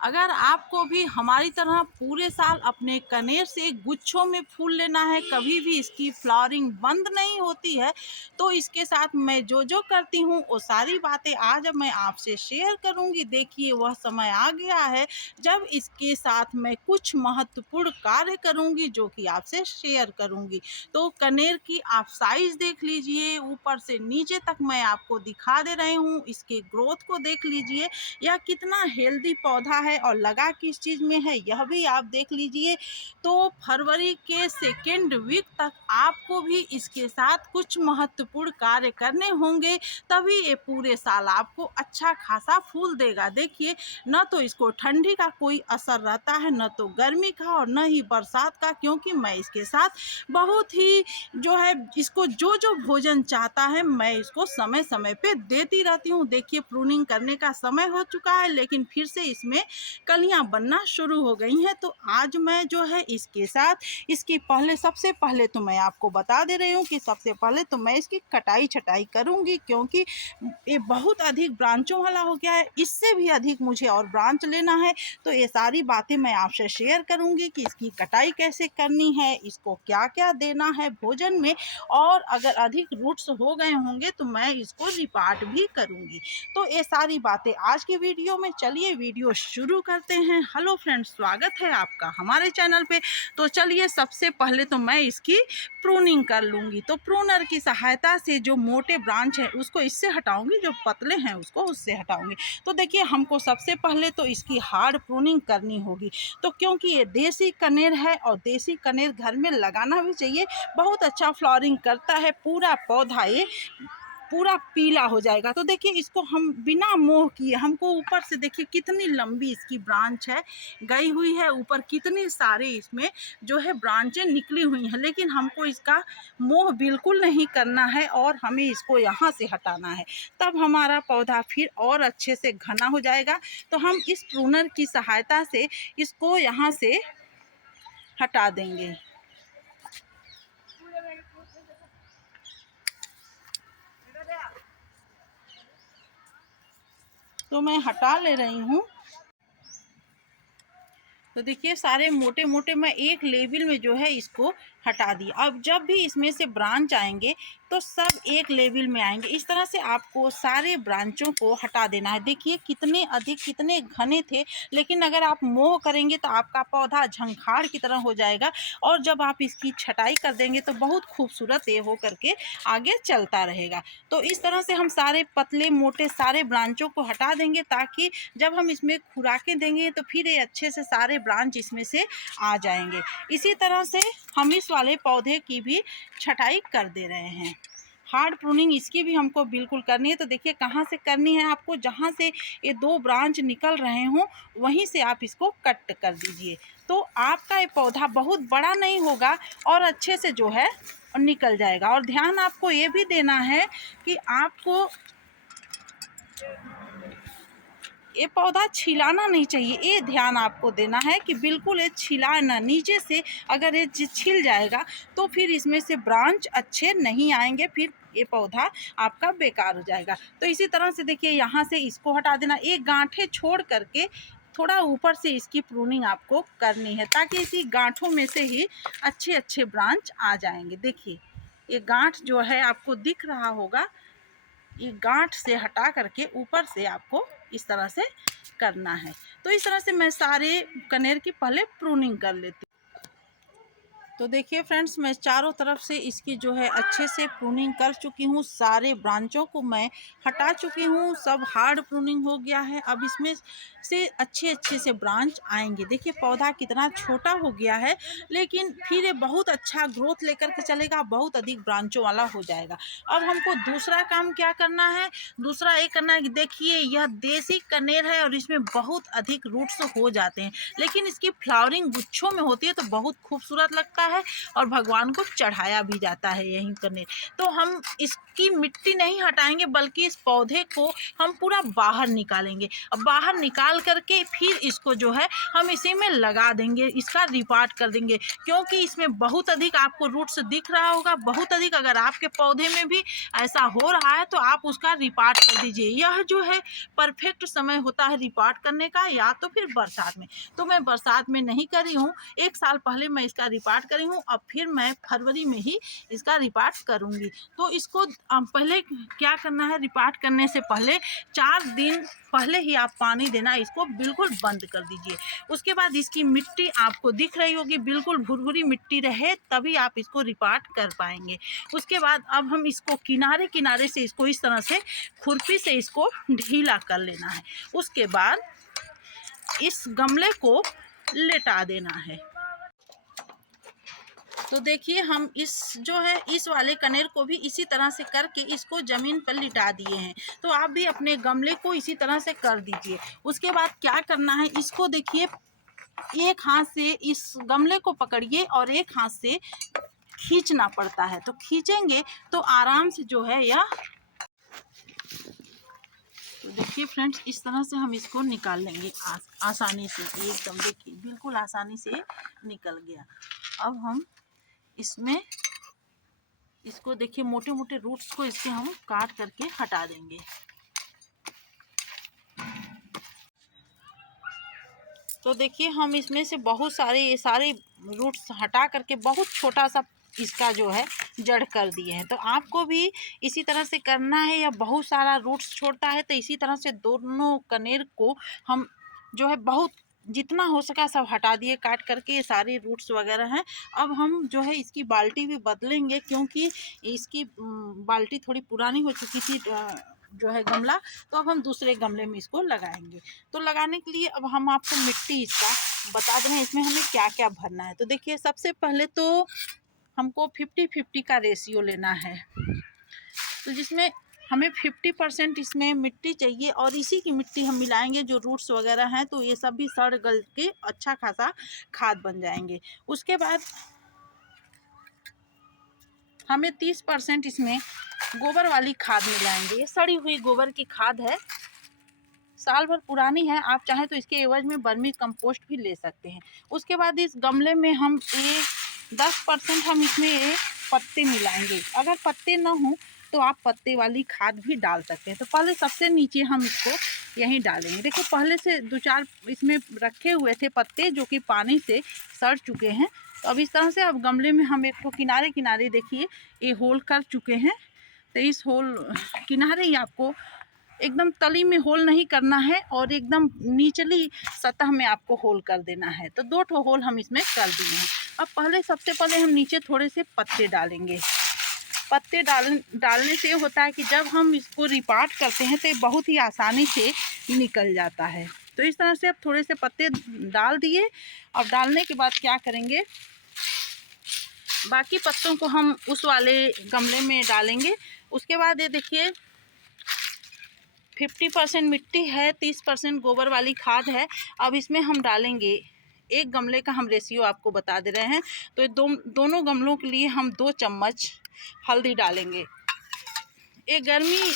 अगर आपको भी हमारी तरह पूरे साल अपने कनेर से गुच्छों में फूल लेना है, कभी भी इसकी फ्लावरिंग बंद नहीं होती है, तो इसके साथ मैं जो जो करती हूँ वो सारी बातें आज मैं आपसे शेयर करूँगी। देखिए वह समय आ गया है जब इसके साथ मैं कुछ महत्वपूर्ण कार्य करूँगी जो कि आपसे शेयर करूँगी। तो कनेर की आप साइज देख लीजिए, ऊपर से नीचे तक मैं आपको दिखा दे रही हूँ। इसके ग्रोथ को देख लीजिए, यह कितना हेल्दी पौधा है और लगा किस चीज़ में है यह भी आप देख लीजिए। तो फरवरी के सेकेंड वीक तक आपको भी इसके साथ कुछ महत्वपूर्ण कार्य करने होंगे, तभी ये पूरे साल आपको अच्छा खासा फूल देगा। देखिए न तो इसको ठंडी का कोई असर रहता है, न तो गर्मी का और न ही बरसात का, क्योंकि मैं इसके साथ बहुत ही जो है इसको जो जो भोजन चाहता है मैं इसको समय समय पे देती रहती हूँ। देखिए प्रूनिंग करने का समय हो चुका है, लेकिन फिर से इसमें कलियां बनना शुरू हो गई हैं। तो आज मैं जो है इसके साथ इसकी सबसे पहले तो मैं आपको बता दे रही हूँ कि सबसे पहले तो मैं इसकी कटाई छटाई करूँगी, क्योंकि ये बहुत अधिक ब्रांचों वाला हो गया है। इससे भी अधिक मुझे और ब्रांच लेना है, तो ये सारी बातें मैं आपसे शेयर करूँगी कि इसकी कटाई कैसे करनी है, इसको क्या क्या देना है भोजन में, और अगर अधिक रूट्स हो गए होंगे तो मैं इसको रिपार्ट भी करूँगी। तो ये सारी बातें आज के वीडियो में, चलिए वीडियो शुरू करते हैं। हेलो फ्रेंड्स, स्वागत है आपका हमारे चैनल पे। तो चलिए सबसे पहले तो मैं इसकी प्रूनिंग कर लूँगी। तो प्रूनर की सहायता से जो मोटे ब्रांच है उसको इससे हटाऊँगी, जो पतले हैं उसको उससे हटाऊँगी। तो देखिए हमको सबसे पहले तो इसकी हार्ड प्रूनिंग करनी होगी। तो क्योंकि ये देसी कनेर है और देसी कनेर घर में लगाना भी चाहिए, बहुत अच्छा फ्लावरिंग करता है। पूरा पौधा ये पूरा पीला हो जाएगा। तो देखिए इसको हम बिना मोह किए, हमको ऊपर से देखिए कितनी लंबी इसकी ब्रांच है गई हुई है, ऊपर कितनी सारी इसमें जो है ब्रांचें निकली हुई हैं, लेकिन हमको इसका मोह बिल्कुल नहीं करना है और हमें इसको यहाँ से हटाना है, तब हमारा पौधा फिर और अच्छे से घना हो जाएगा। तो हम इस प्रूनर की सहायता से इसको यहाँ से हटा देंगे। तो मैं हटा ले रही हूँ। तो देखिए सारे मोटे मोटे मैं एक लेवल में जो है इसको हटा दिया। अब जब भी इसमें से ब्रांच आएंगे तो सब एक लेवल में आएंगे। इस तरह से आपको सारे ब्रांचों को हटा देना है। देखिए कितने अधिक कितने घने थे, लेकिन अगर आप मोह करेंगे तो आपका पौधा झंखाड़ की तरह हो जाएगा, और जब आप इसकी छटाई कर देंगे तो बहुत खूबसूरत ये हो करके आगे चलता रहेगा। तो इस तरह से हम सारे पतले मोटे सारे ब्रांचों को हटा देंगे, ताकि जब हम इसमें खुराकें देंगे तो फिर ये अच्छे से सारे ब्रांच इसमें से आ जाएंगे। इसी तरह से हम इस वाले पौधे की भी छटाई कर दे रहे हैं। हार्ड प्रूनिंग इसकी भी हमको बिल्कुल करनी है। तो देखिए कहाँ से करनी है आपको, जहाँ से ये दो ब्रांच निकल रहे हों वहीं से आप इसको कट कर दीजिए। तो आपका ये पौधा बहुत बड़ा नहीं होगा और अच्छे से जो है निकल जाएगा। और ध्यान आपको ये भी देना है कि आपको ये पौधा छिलाना नहीं चाहिए। ये ध्यान आपको देना है कि बिल्कुल ये छिलाना, नीचे से अगर ये छिल जाएगा तो फिर इसमें से ब्रांच अच्छे नहीं आएंगे, फिर ये पौधा आपका बेकार हो जाएगा। तो इसी तरह से देखिए यहाँ से इसको हटा देना, एक गांठें छोड़ करके थोड़ा ऊपर से इसकी प्रूनिंग आपको करनी है, ताकि इसी गांठों में से ही अच्छे अच्छे ब्रांच आ जाएंगे। देखिए ये गांठ जो है आपको दिख रहा होगा, ये गांठ से हटा करके ऊपर से आपको इस तरह से करना है। तो इस तरह से मैं सारे कनेर की पहले प्रूनिंग कर लेती हूँ। तो देखिए फ्रेंड्स, मैं चारों तरफ से इसकी जो है अच्छे से प्रूनिंग कर चुकी हूँ, सारे ब्रांचों को मैं हटा चुकी हूँ, सब हार्ड प्रूनिंग हो गया है। अब इसमें से अच्छे अच्छे से ब्रांच आएंगे। देखिए पौधा कितना छोटा हो गया है, लेकिन फिर ये बहुत अच्छा ग्रोथ लेकर के चलेगा, बहुत अधिक ब्रांचों वाला हो जाएगा। अब हमको दूसरा काम क्या करना है, दूसरा ये करना है कि देखिए यह देसी कनेर है और इसमें बहुत अधिक रूट्स हो जाते हैं, लेकिन इसकी फ्लावरिंग गुच्छों में होती है तो बहुत खूबसूरत लगता है और भगवान को चढ़ाया भी जाता है यही कनेर। तो हम इसकी मिट्टी नहीं हटाएंगे बल्कि इस पौधे को हम पूरा बाहर निकालेंगे। अब बाहर निकाल करके फिर इसको जो है हम इसी में लगा देंगे, इसका रिपार्ट कर देंगे, क्योंकि इसमें बहुत अधिक आपको रूट्स दिख रहा होगा, बहुत अधिक। अगर आपके पौधे में भी ऐसा हो रहा है तो आप उसका रिपार्ट कर दीजिए। यह जो है परफेक्ट समय होता है रिपार्ट करने का, या तो फिर बरसात में। तो मैं बरसात में नहीं करी हूँ, 1 साल पहले मैं इसका रिपार्ट करी हूँ, अब फिर मैं फरवरी में ही इसका रिपार्ट करूँगी। तो इसको पहले क्या करना है, रिपार्ट करने से पहले 4 दिन पहले ही आप पानी देना इसको बिल्कुल बंद कर दीजिए। उसके बाद इसकी मिट्टी आपको दिख रही होगी, बिल्कुल भुरभुरी मिट्टी रहे तभी आप इसको रिपार्ट कर पाएंगे। उसके बाद अब हम इसको किनारे किनारे से इसको इस तरह से खुरपी से इसको ढीला कर लेना है। उसके बाद इस गमले को लेटा देना है। तो देखिए हम इस जो है इस वाले कनेर को भी इसी तरह से करके इसको ज़मीन पर लिटा दिए हैं। तो आप भी अपने गमले को इसी तरह से कर दीजिए। उसके बाद क्या करना है, इसको देखिए एक हाथ से इस गमले को पकड़िए और एक हाथ से खींचना पड़ता है। तो खींचेंगे तो आराम से जो है यह, तो देखिए फ्रेंड्स इस तरह से हम इसको निकाल लेंगे आसानी से। एकदम देखिए बिल्कुल आसानी से निकल गया। अब हम इसमें इसको देखिए मोटे मोटे रूट्स को इसके हम काट करके हटा देंगे। तो देखिए हम इसमें से बहुत सारे ये सारे रूट्स हटा करके बहुत छोटा सा इसका जो है जड़ कर दिए हैं। तो आपको भी इसी तरह से करना है, या बहुत सारा रूट्स छोड़ता है तो इसी तरह से दोनों कनेर को हम जो है बहुत जितना हो सका सब हटा दिए काट करके। ये सारे रूट्स वगैरह हैं। अब हम जो है इसकी बाल्टी भी बदलेंगे, क्योंकि इसकी बाल्टी थोड़ी पुरानी हो चुकी थी जो है गमला। तो अब हम दूसरे गमले में इसको लगाएंगे। तो लगाने के लिए अब हम आपको मिट्टी इसका बता दें इसमें हमें क्या क्या भरना है। तो देखिए सबसे पहले तो हमको 50-50 का रेशियो लेना है। तो जिसमें हमें 50% इसमें मिट्टी चाहिए और इसी की मिट्टी हम मिलाएंगे जो रूट्स वगैरह हैं, तो ये सब भी सड़ गल के अच्छा खासा खाद बन जाएंगे। उसके बाद हमें 30% इसमें गोबर वाली खाद मिलाएंगे। ये सड़ी हुई गोबर की खाद है, साल भर पुरानी है। आप चाहें तो इसके एवज में वर्मी कंपोस्ट भी ले सकते हैं। उसके बाद इस गमले में हम 10% हम इसमें पत्ते मिलाएंगे। अगर पत्ते ना हो तो आप पत्ते वाली खाद भी डाल सकते हैं। तो पहले सबसे नीचे हम इसको यहीं डालेंगे। देखिए पहले से 2-4 इसमें रखे हुए थे पत्ते जो कि पानी से सड़ चुके हैं। तो अब इस तरह से अब गमले में हम एक तो किनारे किनारे देखिए ये होल कर चुके हैं। तो इस होल किनारे ही आपको एकदम तली में होल नहीं करना है और एकदम निचली सतह में आपको होल कर देना है। तो 2 ठो होल हम इसमें कर दिए हैं। अब पहले सबसे पहले हम नीचे थोड़े से पत्ते डालेंगे। पत्ते डालने से होता है कि जब हम इसको रिपार्ट करते हैं तो ये बहुत ही आसानी से निकल जाता है। तो इस तरह से अब थोड़े से पत्ते डाल दिए। और डालने के बाद क्या करेंगे, बाकी पत्तों को हम उस वाले गमले में डालेंगे। उसके बाद ये देखिए 50% मिट्टी है, 30% गोबर वाली खाद है। अब इसमें हम डालेंगे, एक गमले का हम रेशियो आपको बता दे रहे हैं। तो दोनों गमलों के लिए हम 2 चम्मच हल्दी डालेंगे। ये गर्मी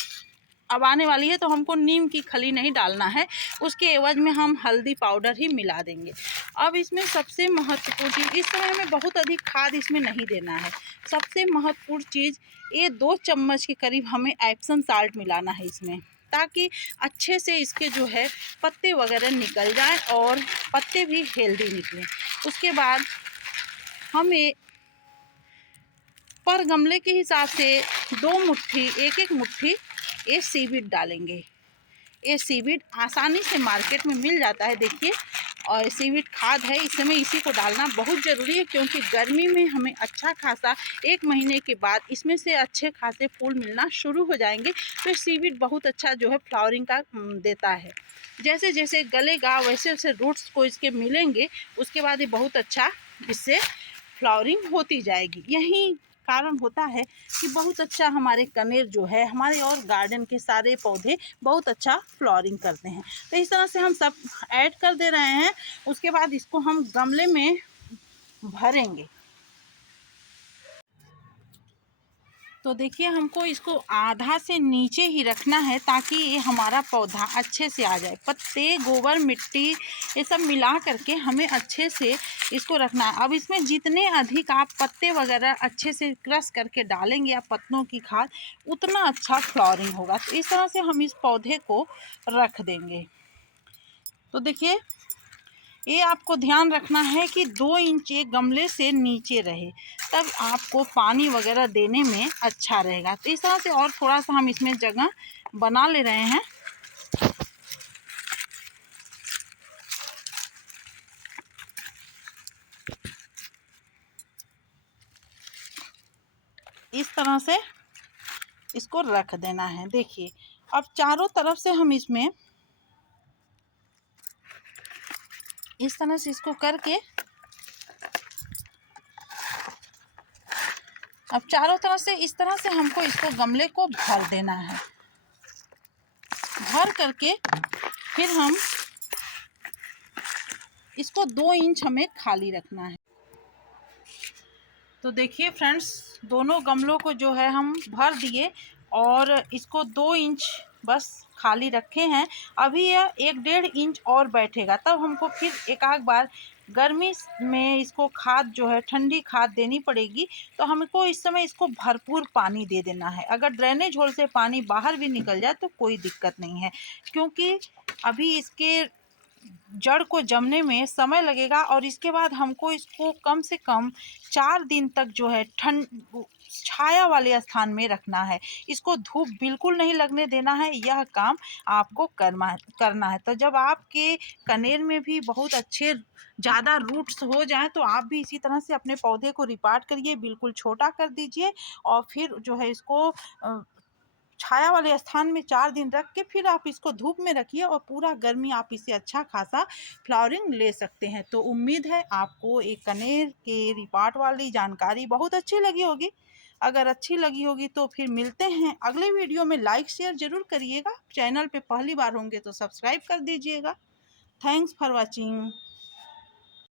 अब आने वाली है तो हमको नीम की खली नहीं डालना है, उसके एवज में हम हल्दी पाउडर ही मिला देंगे। अब इसमें सबसे महत्वपूर्ण चीज़, इस समय हमें बहुत अधिक खाद इसमें नहीं देना है। सबसे महत्वपूर्ण चीज़ ये 2 चम्मच के करीब हमें एप्सम साल्ट मिलाना है इसमें, ताकि अच्छे से इसके जो है पत्ते वगैरह निकल जाए और पत्ते भी हेल्दी निकलें। उसके बाद हम ये पर गमले के हिसाब से 2 मुट्ठी 1-1 मुट्ठी ये सीवीड डालेंगे। ये सीवीड आसानी से मार्केट में मिल जाता है देखिए, और सीवीड खाद है। इस समय इसी को डालना बहुत ज़रूरी है, क्योंकि गर्मी में हमें अच्छा खासा 1 महीने के बाद इसमें से अच्छे खासे फूल मिलना शुरू हो जाएंगे। तो सीवीड बहुत अच्छा जो है फ्लावरिंग का देता है। जैसे जैसे गलेगा वैसे वैसे रूट्स को इसके मिलेंगे, उसके बाद ये बहुत अच्छा इससे फ्लावरिंग होती जाएगी। यही कारण होता है कि बहुत अच्छा हमारे कनेर जो है, हमारे और गार्डन के सारे पौधे बहुत अच्छा फ्लावरिंग करते हैं। तो इस तरह से हम सब ऐड कर दे रहे हैं। उसके बाद इसको हम गमले में भरेंगे। तो देखिए हमको इसको आधा से नीचे ही रखना है ताकि ये हमारा पौधा अच्छे से आ जाए। पत्ते, गोबर, मिट्टी ये सब मिला करके हमें अच्छे से इसको रखना है। अब इसमें जितने अधिक आप पत्ते वगैरह अच्छे से क्रश करके डालेंगे या पत्तों की खाद, उतना अच्छा फ्लावरिंग होगा। तो इस तरह से हम इस पौधे को रख देंगे। तो देखिए ये आपको ध्यान रखना है कि 2 इंच एक गमले से नीचे रहे, तब आपको पानी वगैरह देने में अच्छा रहेगा। तो इस तरह से और थोड़ा सा हम इसमें जगह बना ले रहे हैं। इस तरह से इसको रख देना है। देखिए अब चारों तरफ से हम इसमें इस तरह से इसको करके अब चारों तरफ से इस तरह से हमको इसको गमले को भर देना है। भर करके फिर हम इसको 2 इंच हमें खाली रखना है। तो देखिए फ्रेंड्स, दोनों गमलों को जो है हम भर दिए और इसको 2 इंच बस खाली रखे हैं। अभी यह 1-1.5 इंच और बैठेगा, तब हमको फिर एक आध बार गर्मी में इसको खाद जो है ठंडी खाद देनी पड़ेगी। तो हमको इस समय इसको भरपूर पानी दे देना है। अगर ड्रेनेज होल से पानी बाहर भी निकल जाए तो कोई दिक्कत नहीं है, क्योंकि अभी इसके जड़ को जमने में समय लगेगा और इसके बाद हमको इसको कम से कम 4 दिन तक जो है छाया वाले स्थान में रखना है। इसको धूप बिल्कुल नहीं लगने देना है। यह काम आपको करना है। तो जब आपके कनेर में भी बहुत अच्छे ज़्यादा रूट्स हो जाएं तो आप भी इसी तरह से अपने पौधे को रिपार्ट करिए, बिल्कुल छोटा कर दीजिए और फिर जो है इसको छाया वाले स्थान में 4 दिन रख के फिर आप इसको धूप में रखिए और पूरा गर्मी आप इसे अच्छा खासा फ्लावरिंग ले सकते हैं। तो उम्मीद है आपको एक कनेर के रिपार्ट वाली जानकारी बहुत अच्छी लगी होगी। अगर अच्छी लगी होगी तो फिर मिलते हैं अगले वीडियो में। लाइक शेयर ज़रूर करिएगा। चैनल पे पहली बार होंगे तो सब्सक्राइब कर दीजिएगा। Thanks for watching.